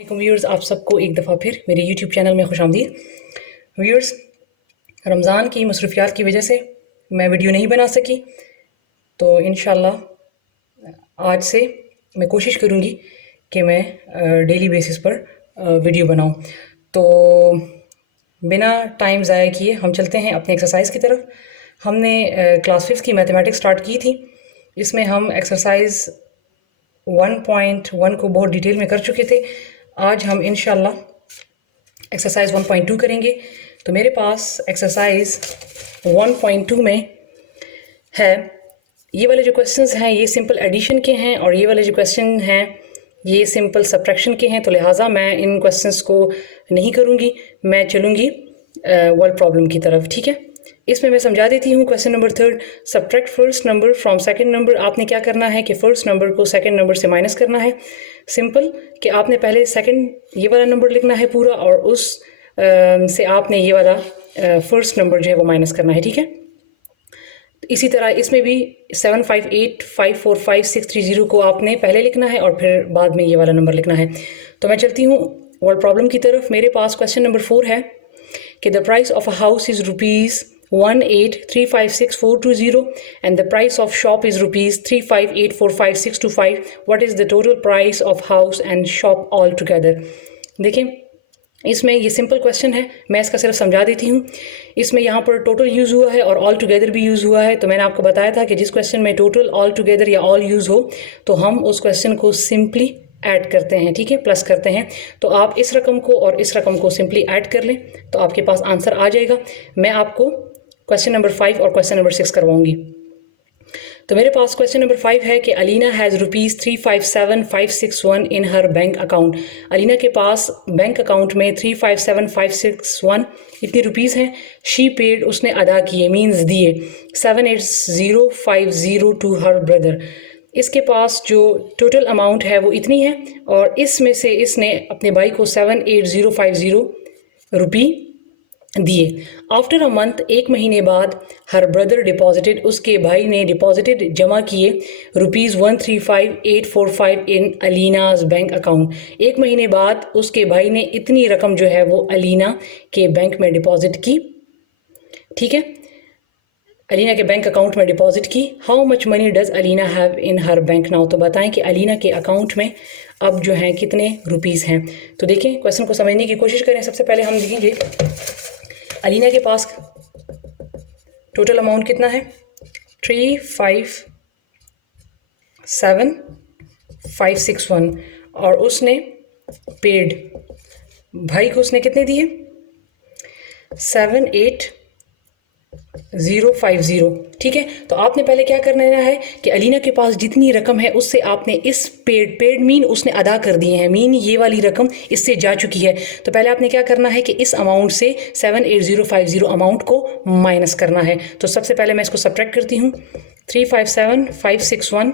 Viewers, आप सबको एक दफ़ा फिर मेरे यूट्यूब चैनल में खुशामदीद। व्यूअर्स, रमज़ान की मसरूफियात की वजह से मैं वीडियो नहीं बना सकी, तो इंशाल्लाह आज से मैं कोशिश करूँगी कि मैं डेली बेसिस पर वीडियो बनाऊँ। तो बिना टाइम ज़ाया किए हम चलते हैं अपने एक्सरसाइज की तरफ। हमने क्लास 5 की मैथमेटिक्स स्टार्ट की थी। इसमें हम एक्सरसाइज 1.1 को बहुत डिटेल में कर चुके थे। आज हम इंशाल्लाह एक्सरसाइज 1.2 करेंगे। तो मेरे पास एक्सरसाइज 1.2 में है, ये वाले जो क्वेश्चंस हैं ये सिंपल एडिशन के हैं और ये वाले जो क्वेश्चन हैं ये सिंपल सब्ट्रैक्शन के हैं। तो लिहाजा मैं इन क्वेश्चंस को नहीं करूँगी, मैं चलूँगी वर्ड प्रॉब्लम की तरफ। ठीक है, इसमें मैं समझा देती हूँ। Question number 3, subtract first number from second number. आपने क्या करना है कि फर्स्ट नंबर को सेकंड नंबर से माइनस करना है। सिंपल कि आपने पहले सेकंड ये वाला नंबर लिखना है पूरा और उस से आपने ये वाला फर्स्ट नंबर जो है वो माइनस करना है। ठीक है, इसी तरह इसमें भी 758545630 को आपने पहले लिखना है और फिर बाद में ये वाला नंबर लिखना है। तो मैं चलती हूँ वर्ड प्रॉब्लम की तरफ। मेरे पास क्वेश्चन नंबर 4 है कि the price of a house is ₹1,8356420 and the price of shop is ₹35845,625. What is the total price of house and shop all together? देखें, इसमें ये सिंपल क्वेश्चन है, मैं इसका सिर्फ समझा देती हूँ। इसमें यहाँ पर टोटल यूज़ हुआ है और ऑल टुगेदर भी यूज़ हुआ है। तो मैंने आपको बताया था कि जिस क्वेश्चन में टोटल, ऑल टुगेदर या ऑल यूज़ हो तो हम उस क्वेश्चन को सिंपली ऐड करते हैं। ठीक है, प्लस करते हैं। तो आप इस रकम को और इस रकम को सिंपली ऐड कर लें तो आपके पास आंसर आ जाएगा। मैं आपको क्वेश्चन नंबर 5 और क्वेश्चन नंबर 6 करवाऊंगी। तो मेरे पास क्वेश्चन नंबर 5 है कि Alina has ₹357,561 in her bank account. Alina के पास बैंक अकाउंट में 357,561 इतनी रुपीज़ हैं। शी पेड, उसने अदा किए, मीन्स दिए, 78050 टू हर ब्रदर। इसके पास जो टोटल अमाउंट है वो इतनी है और इसमें से इसने अपने भाई को 78050 रुपी दिए। आफ्टर अ मंथ, एक महीने बाद, हर ब्रदर डिपॉजिटेड, उसके भाई ने डिपॉजिटेड जमा किए ₹135,845 इन अलीनाज बैंक अकाउंट। एक महीने बाद उसके भाई ने इतनी रकम जो है वो अलीना के बैंक में डिपॉजिट की। ठीक है, अलीना के बैंक अकाउंट में डिपॉजिट की। How much money does Alina have in her bank now. तो बताएं कि अलीना के अकाउंट में अब जो हैं कितने रुपीज़ हैं। तो देखें, क्वेश्चन को समझने की कोशिश करें। सबसे पहले हम देखेंगे अलीना के पास टोटल अमाउंट कितना है, 357,561 और उसने पेड, भाई को उसने कितने दिए, 78050। ठीक है, तो आपने पहले क्या करना है कि अलीना के पास जितनी रकम है उससे आपने इस पेड मीन उसने अदा कर दिए हैं, मीन ये वाली रकम इससे जा चुकी है। तो पहले आपने क्या करना है कि इस अमाउंट से 78050 अमाउंट को माइनस करना है। तो सबसे पहले मैं इसको सब्ट्रैक्ट करती हूँ। 357,561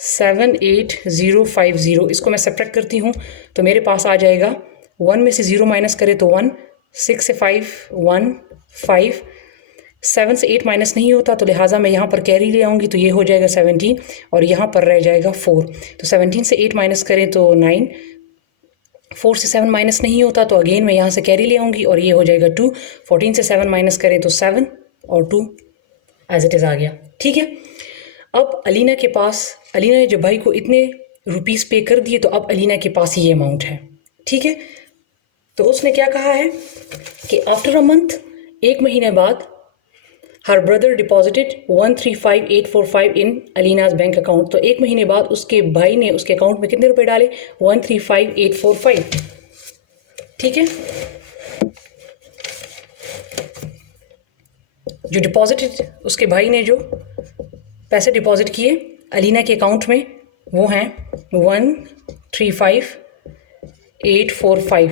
78050, इसको मैं सब्ट्रैक्ट करती हूँ तो मेरे पास आ जाएगा 1 में से 0 माइनस करें तो 1, 6 से 5 1, 5, 7 से 8 माइनस नहीं होता तो लिहाजा मैं यहाँ पर कैरी ले आऊँगी तो ये हो जाएगा 17 और यहाँ पर रह जाएगा 4। तो 17 से 8 माइनस करें तो 9, 4 से 7 माइनस नहीं होता तो अगेन मैं यहाँ से कैरी ले आऊँगी और ये हो जाएगा 2। 14 से 7 माइनस करें तो 7 और 2 एज इट इज़ आ गया। ठीक है, अब अलीना के पास, अलीना ने जब भाई को इतने रुपीज़ पे कर दिए तो अब अलीना के पास ये अमाउंट है। ठीक है, तो उसने क्या कहा है कि आफ्टर अ मंथ, एक महीने बाद, हर ब्रदर डिपॉजिटेड 135,845 इन अलीनाज बैंक अकाउंट। तो एक महीने बाद उसके भाई ने उसके अकाउंट में कितने रुपए डाले, 135,845। ठीक है, जो डिपॉजिटेड, उसके भाई ने जो पैसे डिपॉजिट किए अलीना के अकाउंट में वो हैं 135,845।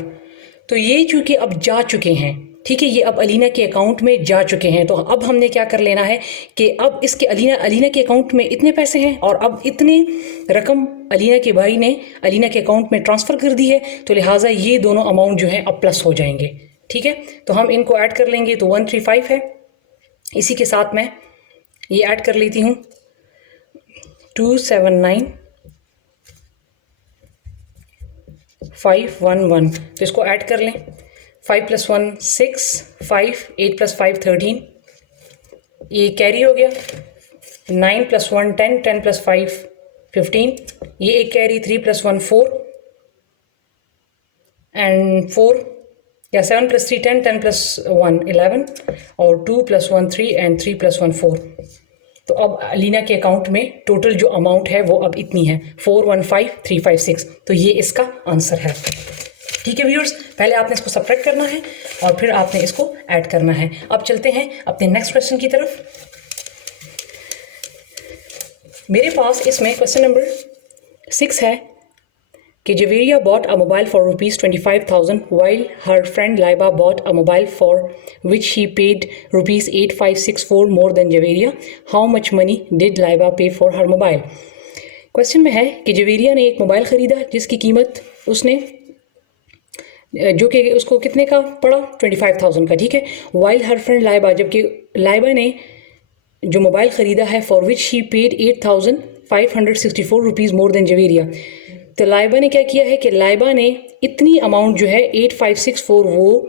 तो ये चूँकि अब जा चुके हैं, ठीक है, ये अब अलीना के अकाउंट में जा चुके हैं। तो अब हमने क्या कर लेना है कि अब इसके अलीना के अकाउंट में इतने पैसे हैं और अब इतने रकम अलीना के भाई ने अलीना के अकाउंट में ट्रांसफ़र कर दी है। तो लिहाजा ये दोनों अमाउंट जो हैं अब प्लस हो जाएंगे। ठीक है, तो हम इनको ऐड कर लेंगे तो 135 है। इसी के साथ मैं ये ऐड कर लेती हूँ 279 511। तो इसको ऐड कर लें, 5 + 1 6, 5 8 + 5 13, ये कैरी हो गया। 9 + 1 10, 10 + 5 15, ये एक कैरी। 3 + 1 4 एंड 4 या 7 + 3 10, 10 + 1 11 और 2 + 1 3 एंड 3 + 1 4। तो अब अलीना के अकाउंट में टोटल जो अमाउंट है वो अब इतनी है 415356। तो ये इसका आंसर है। ठीक है व्यूअर्स, पहले आपने इसको सब्ट्रैक्ट करना है और फिर आपने इसको ऐड करना है। अब चलते हैं अपने नेक्स्ट क्वेश्चन की तरफ। मेरे पास इसमें क्वेश्चन नंबर 6 है कि Javeria bought a mobile for rupees 25,000 while her friend Laiba bought a mobile for which she paid rupees 8564 more than Javeria. How much money did Laiba pay for her mobile? Question में है कि जवेरिया ने एक mobile ख़रीदा जिसकी कीमत उसने जो कि उसको कितने का पड़ा 25,000 का। ठीक है, while her friend Laiba, जबकि लाइबा ने जो मोबाइल ख़रीदा है for which she paid 8,564 rupees more than Javeria। तो लाइबा ने क्या किया है कि लाइबा ने इतनी अमाउंट जो है 8564 वो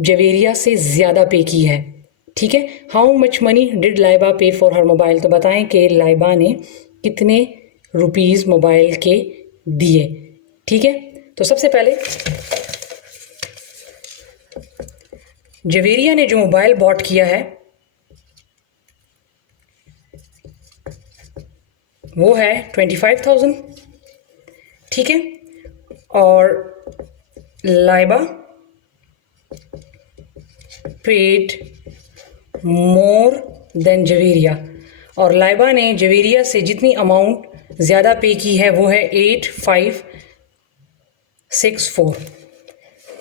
जवेरिया से ज़्यादा पे की है। ठीक है, how much money did Laiba पे फॉर हर मोबाइल। तो बताएं कि लाइबा ने कितने रुपीज़ मोबाइल के दिए। ठीक है, तो सबसे पहले जवेरिया ने जो मोबाइल बॉट किया है वो है 25,000। ठीक है, और Laiba paid more than Javeria, और लाइबा ने जवेरिया से जितनी अमाउंट ज़्यादा पे की है वो है 8564।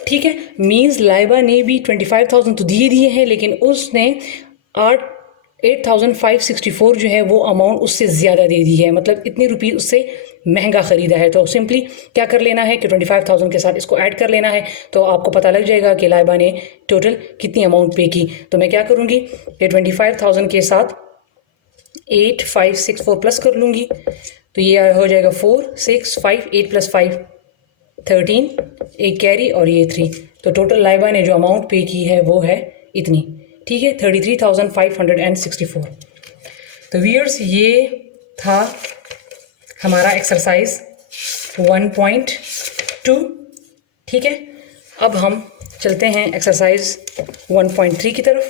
ठीक है, मीन्स लाइबा ने भी 25,000 तो दिए हैं, लेकिन उसने 8,564 जो है वो अमाउंट उससे ज़्यादा दे दी है, मतलब इतनी रुपये उससे महंगा ख़रीदा है। तो सिंपली क्या कर लेना है कि 25,000 के साथ इसको ऐड कर लेना है, तो आपको पता लग जाएगा कि लाइबा ने टोटल कितनी अमाउंट पे की। तो मैं क्या करूँगी कि 25,000 के साथ 8564 प्लस कर लूँगी, तो ये हो जाएगा 4 6 5 8 + 5 13, एक कैरी और ये 3। तो टोटल लाइबा ने जो अमाउंट पे की है वो है इतनी। ठीक है, 33,564। तो व्यूअर्स, ये था हमारा एक्सरसाइज 1.2। ठीक है, अब हम चलते हैं एक्सरसाइज 1.3 की तरफ।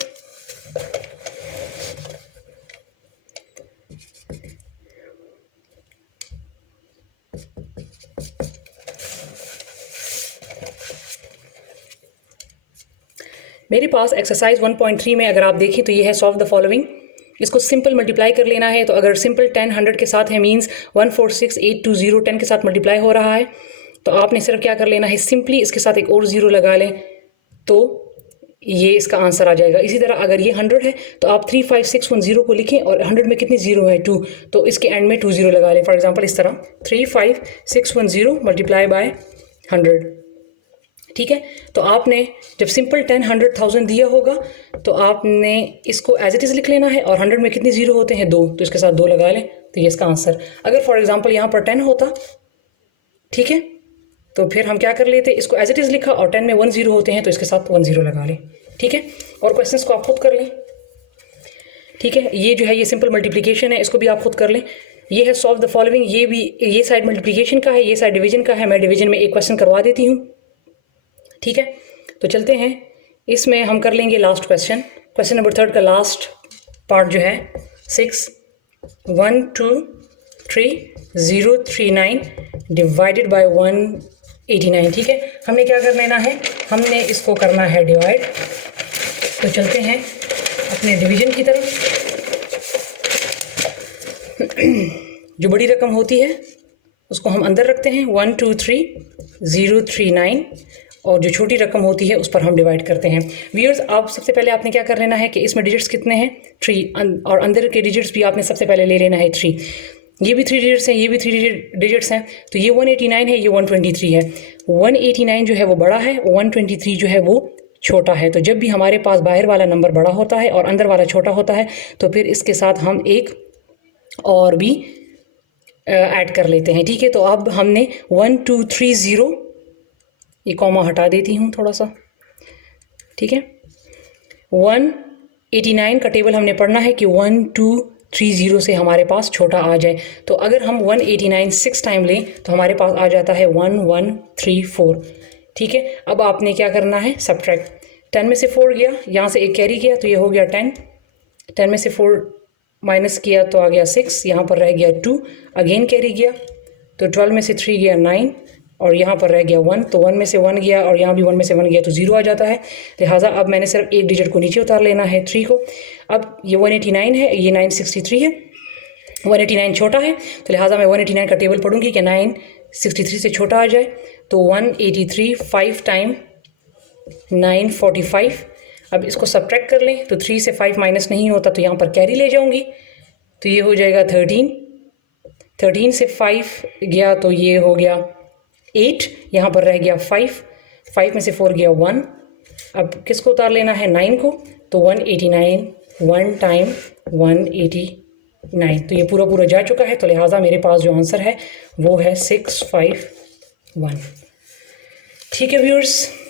मेरे पास एक्सरसाइज 1.3 में अगर आप देखें तो ये है सॉल्व द फॉलोइंग। इसको सिंपल मल्टीप्लाई कर लेना है। तो अगर सिंपल 10 100 के साथ है मींस 146,820 10 के साथ मल्टीप्लाई हो रहा है, तो आपने सिर्फ क्या कर लेना है, सिंपली इसके साथ एक और ज़ीरो लगा लें तो ये इसका आंसर आ जाएगा। इसी तरह अगर ये 100 है तो आप 35610 को लिखें और 100 में कितने ज़ीरो है 2, तो इसके एंड में 2 ज़ीरो लगा लें। फॉर एग्जांपल इस तरह 35610 मल्टीप्लाई बाय 100। ठीक है, तो आपने जब सिंपल 10 100,000 दिया होगा तो आपने इसको एज इट इज़ लिख लेना है, और 100 में कितने ज़ीरो होते हैं 2, तो इसके साथ 2 लगा लें तो ये इसका आंसर। अगर फॉर एग्जांपल यहाँ पर 10 होता, ठीक है, तो फिर हम क्या कर लेते, इसको एज इट इज़ लिखा और 10 में 1 ज़ीरो होते हैं तो इसके साथ 1 ज़ीरो लगा लें। ठीक है, और क्वेश्चंस को आप खुद कर लें। ठीक है, ये जो है ये सिंपल मल्टीप्लिकेशन है, इसको भी आप खुद कर लें। ये है सॉल्व द फॉलोइंग, ये भी ये साइड मल्टीप्लिकेशन का है, ये साइड डिवीजन का है। मैं डिवीजन में एक क्वेश्चन करवा देती हूँ। ठीक है, तो चलते हैं, इसमें हम कर लेंगे लास्ट क्वेश्चन, क्वेश्चन नंबर 3 का लास्ट पार्ट जो है 6 123,039 डिवाइडेड बाय 189। ठीक है, हमने क्या कर लेना है, हमने इसको करना है डिवाइड। तो चलते हैं अपने डिवीजन की तरफ। जो बड़ी रकम होती है उसको हम अंदर रखते हैं 123,039, और जो छोटी रकम होती है उस पर हम डिवाइड करते हैं। व्यूअर्स, आप सबसे पहले आपने क्या कर लेना है कि इसमें डिजिट्स कितने हैं 3, और अंदर के डिजिट्स भी आपने सबसे पहले ले लेना है 3। ये भी 3 डिजिट्स हैं, ये भी 3 डिजिट्स हैं, तो ये 189 है, ये 123 है। 189 जो है वो बड़ा है, 123 जो है वो छोटा है। तो जब भी हमारे पास बाहर वाला नंबर बड़ा होता है और अंदर वाला छोटा होता है तो फिर इसके साथ हम एक और भी ऐड कर लेते हैं। ठीक है, तो अब हमने 1230 ये कॉमा हटा देती हूँ थोड़ा सा, ठीक है। 189 का टेबल हमने पढ़ना है कि 1230 से हमारे पास छोटा आ जाए। तो अगर हम 189 6 टाइम लें तो हमारे पास आ जाता है 1134, ठीक है। अब आपने क्या करना है, सब्ट्रैक्ट। 10 में से 4 गया, यहाँ से एक कैरी किया तो ये हो गया 10। 10 में से 4 माइनस किया तो आ गया 6, यहाँ पर रह गया 2, अगेन कैरी गया तो 12 में से 3 गया 9 और यहाँ पर रह गया 1, तो 1 में से 1 गया और यहाँ भी 1 में से 1 गया तो 0 आ जाता है। लिहाजा अब मैंने सिर्फ एक डिजिट को नीचे उतार लेना है, 3 को। अब ये 189 है, ये 963 है, 189 छोटा है तो लिहाजा मैं 189 का टेबल पढ़ूंगी कि 963 से छोटा आ जाए। तो 183 5 टाइम 945। अब इसको सब्ट्रैक्ट कर लें तो 3 से 5 माइनस नहीं होता तो यहाँ पर कैरी ले जाऊंगी तो ये हो जाएगा 13। 13 से 5 गया तो ये हो गया 8, यहाँ पर रह गया 5, 5 में से 4 गया 1। अब किसको उतार लेना है, 9 को, तो 189 1 टाइम 189, तो ये पूरा पूरा जा चुका है। तो लिहाजा मेरे पास जो आंसर है वो है 651, ठीक है व्यूअर्स।